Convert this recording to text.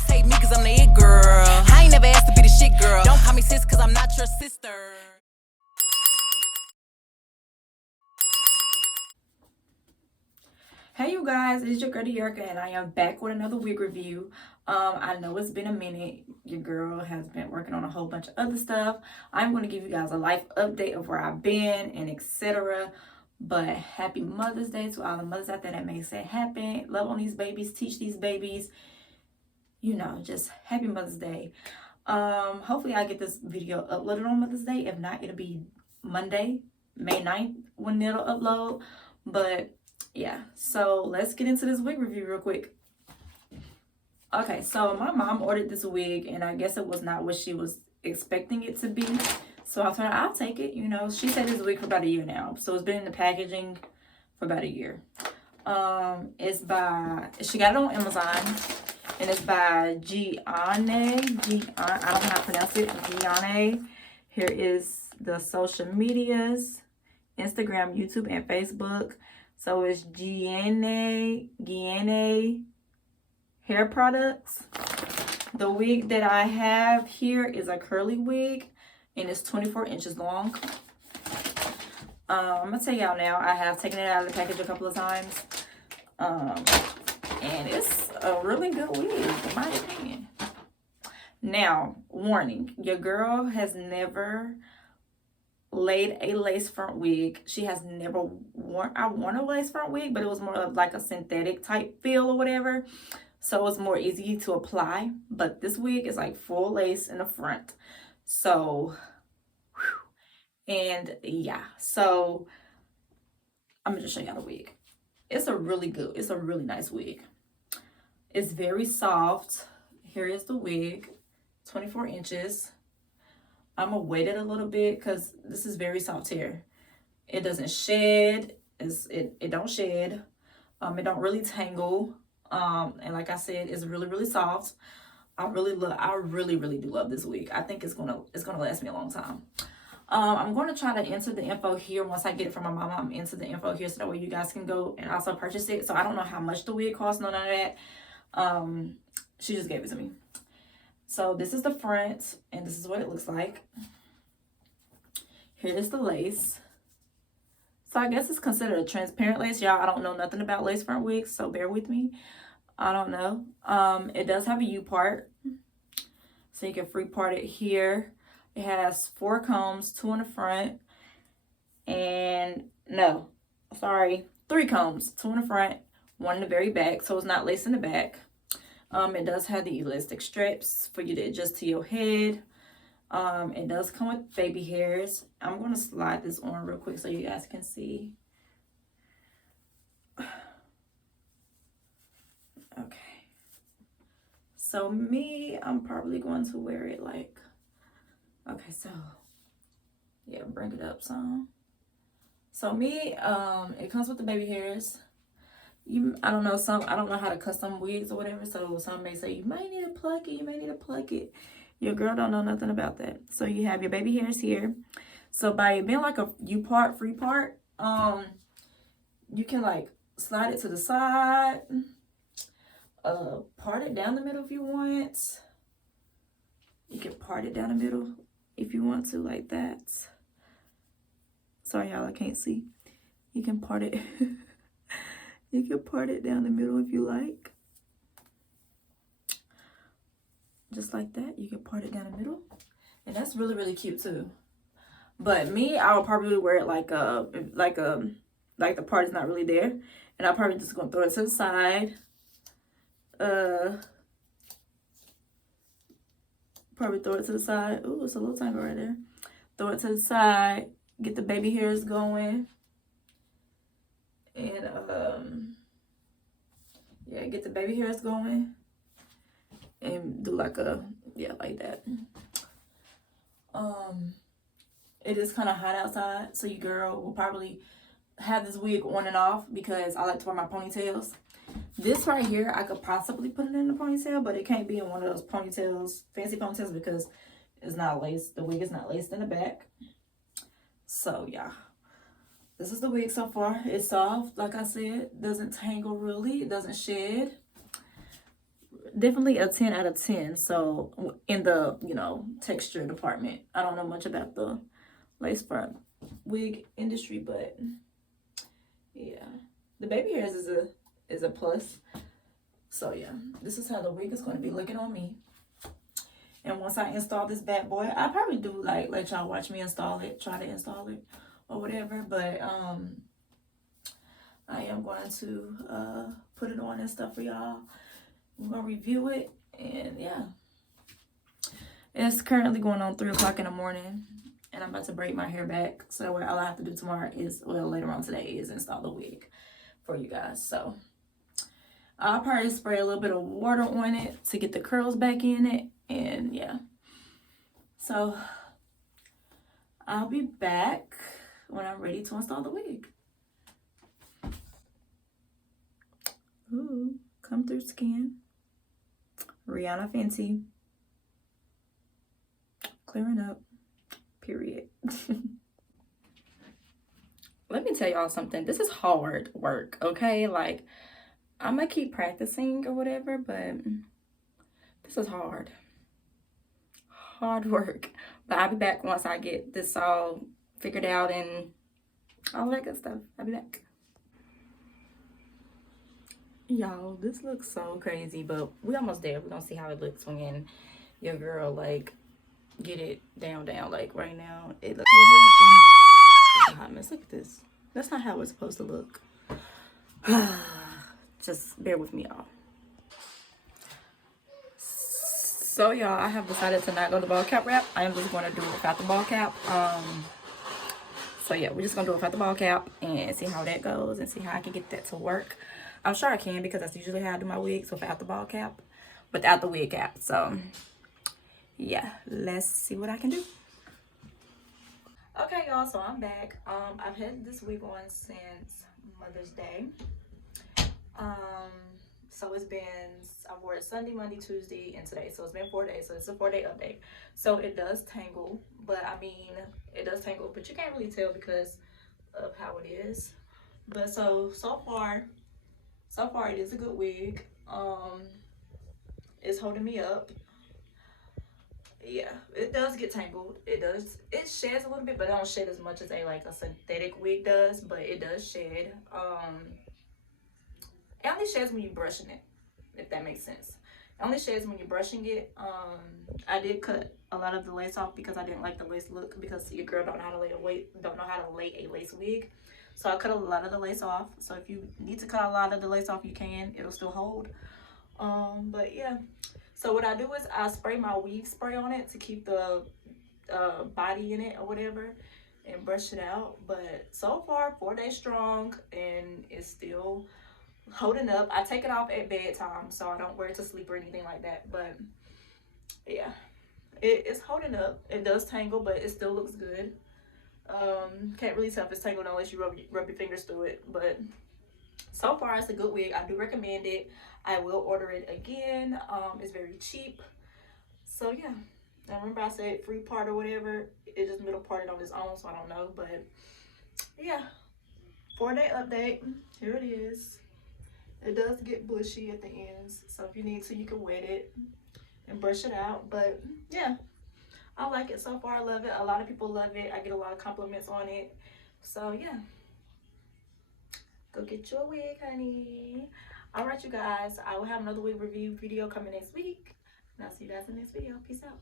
hoes hate me cause I'm the it girl. I ain't never asked to be the shit girl. Don't call me sis cause I'm not your sister. Hey you guys, it's your girl Yerka and I am back with another wig review. I know it's been a minute. Your girl has been working on a whole bunch of other stuff. I'm going to give you guys a life update of where I've been and etc. But happy Mother's Day to all the mothers out there that makes it happen. Love on these babies, teach these babies. You know, just happy Mother's Day. Hopefully I get this video uploaded on Mother's Day. If not, it'll be Monday, May 9th when it'll upload. But yeah, so let's get into this wig review real quick. Okay, so my mom ordered this wig and I guess it was not what she was expecting it to be. So I told her I'll take it. You know, she said this wig for about a year now. So it's been in the packaging for about a year. It's by, she got it on Amazon and it's by Giannay. I don't know how to pronounce it. Giannay. Here is the social medias, Instagram, YouTube, and Facebook. So it's Giannay hair products. The wig that I have here is a curly wig and it's 24 inches long. I'm gonna tell y'all now, I have taken it out of the package a couple of times. And it's a really good wig in my opinion. Now, warning, your girl has never laid a lace front wig. She has never worn a lace front wig, but it was more of like a synthetic type feel or whatever, so it's more easy to apply. But this wig is like full lace in the front, so and yeah, so I'm gonna just show y'all the wig. It's a really nice wig. It's very soft. Here is the wig, 24 inches. I'm gonna wait it a little bit because this is very soft hair. It doesn't shed. It don't shed. It don't really tangle. And like I said, it's really soft. I really do love this wig. I think it's gonna last me a long time. I'm gonna try to enter the info here once I get it from my mama. I'm into the info here so that way you guys can go and also purchase it. So I don't know how much the wig costs, none of that. She just gave it to me. So this is the front, and this is what it looks like. Here is the lace. So I guess it's considered a transparent lace. Y'all, I don't know nothing about lace front wigs, so bear with me. I don't know. It does have a U part. So you can free part it here. It has 4 combs, 2 in the front. And no, sorry, 3 combs, 2 in the front, 1 in the very back. So it's not lace in the back. It does have the elastic straps for you to adjust to your head. It does come with baby hairs. I'm going to slide this on real quick so you guys can see. Okay. So me, I'm probably going to wear it like, okay, so yeah, bring it up some. So me, it comes with the baby hairs. I don't know how to custom wigs or whatever, so some may say you might need to pluck it, Your girl don't know nothing about that. So you have your baby hairs here. So by it being like a U part, free part, you can like slide it to the side, part it down the middle if you want. You can part it down the middle if you want to, like that. Sorry y'all, I can't see. You can part it. You can part it down the middle if you like. Just like that. You can part it down the middle. And that's really cute too. But me, I would probably wear it like the part is not really there. And I'm probably just gonna throw it to the side. Probably throw it to the side. Ooh, it's a little tangle right there. Throw it to the side. Get the baby hairs going. And yeah, get the baby hairs going and do like a, yeah, like that. It is kind of hot outside, so your girl will probably have this wig on and off because I like to wear my ponytails. This right here, I could possibly put it in a ponytail, but it can't be in one of those ponytails, fancy ponytails, because it's not laced. The wig is not laced in the back. So yeah, this is the wig so far. It's soft, like I said, doesn't tangle really, it doesn't shed. definitely a 10 out of 10. So in the, texture department, I don't know much about the lace front wig industry, but yeah, the baby hairs is a plus. So yeah, this is how the wig is going to be looking on me. And once I install this bad boy, I probably do like let y'all watch me install it, try to install it or whatever. But I am going to put it on and stuff for y'all. We're gonna review it, and yeah, it's currently going on 3 o'clock in the morning, and I'm about to braid my hair back. So all I have to do tomorrow is, well, later on today, is install the wig for you guys. So I'll probably spray a little bit of water on it to get the curls back in it, and yeah. So I'll be back when I'm ready to install the wig. Ooh, come through skin. Rihanna Fenty. Clearing up. Period. Let me tell y'all something. This is hard work, okay? Like, I'm gonna keep practicing or whatever, but this is hard. Hard work. But I'll be back once I get this all figured out and all that good stuff. I'll be back. Y'all, this looks so crazy, but we almost there. We're gonna see how it looks when your girl, like, get it down. Like, right now, it looks hot mess. Look at this. That's not how it's supposed to look. Just bear with me, y'all. So, y'all, I have decided to not go to ball cap wrap. I am just going to do it without the ball cap. So, yeah, we're just going to do it without the ball cap and see how that goes and see how I can get that to work. I'm sure I can because that's usually how I do my wigs, without the ball cap, without the wig cap. So, yeah, let's see what I can do. Okay, y'all, so I'm back. I've had this wig on since Mother's Day. So it's been, I wore it Sunday, Monday, Tuesday, and today. So it's been 4 days. So it's a 4-day update. So it does tangle, but I mean, it does tangle, but you can't really tell because of how it is. But so far it is a good wig. It's holding me up. Yeah, it does get tangled. It sheds a little bit, but it don't shed as much as a synthetic wig does, but it does shed. It only sheds when you're brushing it, if that makes sense. It only sheds when you're brushing it. I did cut a lot of the lace off because I didn't like the lace look, because your girl don't know how to lay a lace wig. So I cut a lot of the lace off. So if you need to cut a lot of the lace off, you can. It'll still hold. But yeah. So what I do is I spray my weave spray on it to keep the body in it or whatever, and brush it out. But so far, 4 days strong, and it's still holding up. I take it off at bedtime, so I don't wear it to sleep or anything like that. But yeah, it's holding up. It does tangle, but it still looks good. Can't really tell if it's tangled unless you rub your fingers through it. But so far, it's a good wig. I do recommend it. I will order it again. It's very cheap. So yeah, I remember I said free part or whatever. It just middle parted on its own, so I don't know. But yeah, 4-day update. Here it is. It does get bushy at the ends, so if you need to, you can wet it and brush it out. But yeah, I like it so far. I love it. A lot of people love it. I get a lot of compliments on it. So yeah, go get your wig, honey. All right, you guys, I will have another wig review video coming next week, and I'll see you guys in the next video. Peace out.